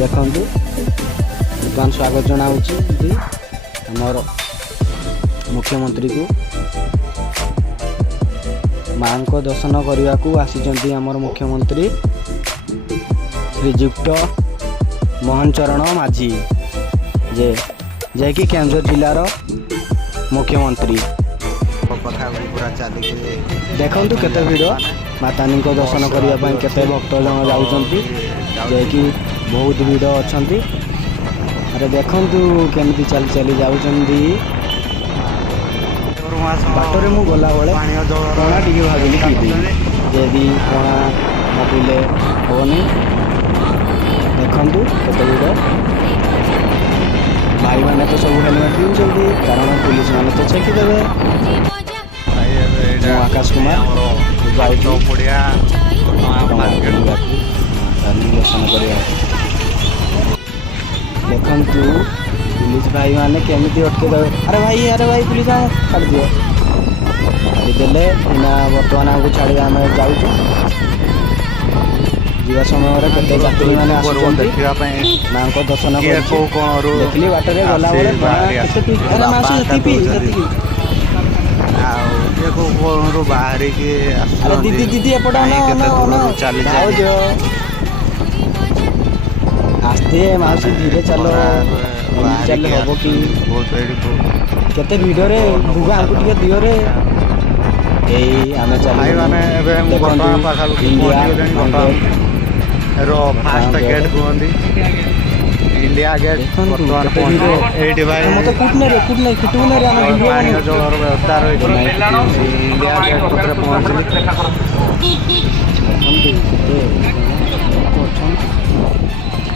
ଦେଖନ୍ତୁ ବର୍ତ୍ତମାନ ସ୍ୱାଗତ ଜଣାଉଛି ଆମର ମୁଖ୍ୟମନ୍ତ୍ରୀକୁ। ମାଙ୍କ ଦର୍ଶନ କରିବାକୁ ଆସିଛନ୍ତି ଆମର ମୁଖ୍ୟମନ୍ତ୍ରୀ ଶ୍ରୀଯୁକ୍ତ ମୋହନ ଚରଣ ମାଝୀ ଯିଏକି କେନ୍ଦୁଝର ଜିଲ୍ଲାର ମୁଖ୍ୟମନ୍ତ୍ରୀ। ଦେଖନ୍ତୁ କେତେ ଭିଡ଼ ମାତାନୀଙ୍କ ଦର୍ଶନ କରିବା ପାଇଁ କେତେ ଭକ୍ତଜନ ଯାଉଛନ୍ତି, ଯିଏକି ବହୁତ ଭିଡ଼ ଅଛନ୍ତି। ଆରେ ଦେଖନ୍ତୁ କେମିତି ଚାଲି ଚାଲି ଯାଉଛନ୍ତି। ବାଟରେ ମୁଁ ଗଲାବେଳେ ପଣା ଟିକେ ଭାବିଲି ପିଇଦେବି, ଯଦି ପଣା ନ ପିଇଲେ ହେବନି। ଦେଖନ୍ତୁ କେତେ ଭିଡ଼। ଭାଇମାନେ ତ ସବୁ ହେଲମେଟ୍ ପିନ୍ଧୁଛନ୍ତି, କାରଣ ପୁଲିସ ମାନେ ତ ଚେକି ଦେବେ। ମୁଁ ଆକାଶ କୁମାର ଯାଉଛି ଦର୍ଶନ କରିବାକୁ। ଦେଖନ୍ତୁ ପୁଲିସ ଭାଇମାନେ କେମିତି ଅଟକେଇ ଦେବେ। ଆରେ ଭାଇ ପୁଲିସ ଛାଡ଼ିଦିଅ। ଛାଡ଼ିଦେଲେ ଏଇନା ବର୍ତ୍ତମାନ ଆମକୁ ଛାଡ଼ିବେ, ଆମେ ଯାଉଛୁ। ଯିବା ସମୟରେ କେତେ ଯାତ୍ରୀମାନେ ଆସୁଛନ୍ତି ମାଙ୍କ ଦର୍ଶନ କରୁଛୁ। ଦେଖିଲି ବାଟରେ ଗଲାବେଳେ ଦିଦି ଏପଟେ ଆସ୍ତେ ମାଉସୀ ଧୀରେ ଚାଲ, ଚାଲେ ହବ କି? କେତେ ଭିଡ଼ରେ ଭୁଗା ଆମକୁ ଟିକେ ଦିଅରେ। ଏଇ ଆମେ ଚାଲିବା इंडिया गेट मत कुटने किटुने रे हम पानी जलर व्यवस्था रही इंडिया गेट पाखे पहुँचली।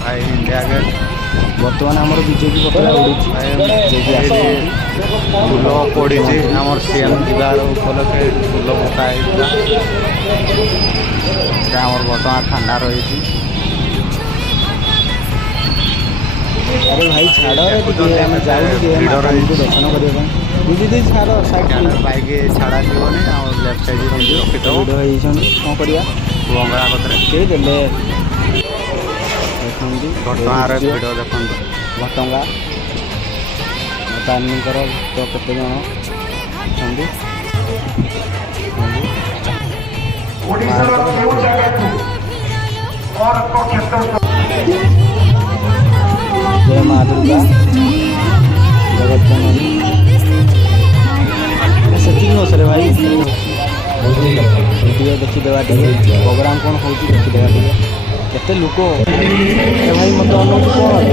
भाई इंडिया गेट बर्तमान आमर बीजेपी पता फूल पड़ी आम सीएम जीवार उपलक्षे फूल पकाई बर्तमान ठंडा रही। अरे भाई छाड़ दर्शन करने दीदी छाड़ बाइक छाड़ा जीवन लेफ्ट साइड रखिद कौन करा बंगला कतरे देले घटगाँव भिड़ देखते घटगाँ तारीकर तो केते जन जय माँ दुर्गा जगत जननी से हसरे भाई वीडियो देखीदेवा प्रोग्राम कौन हो देखीदेवा केते लोक भाई मत अनु कौन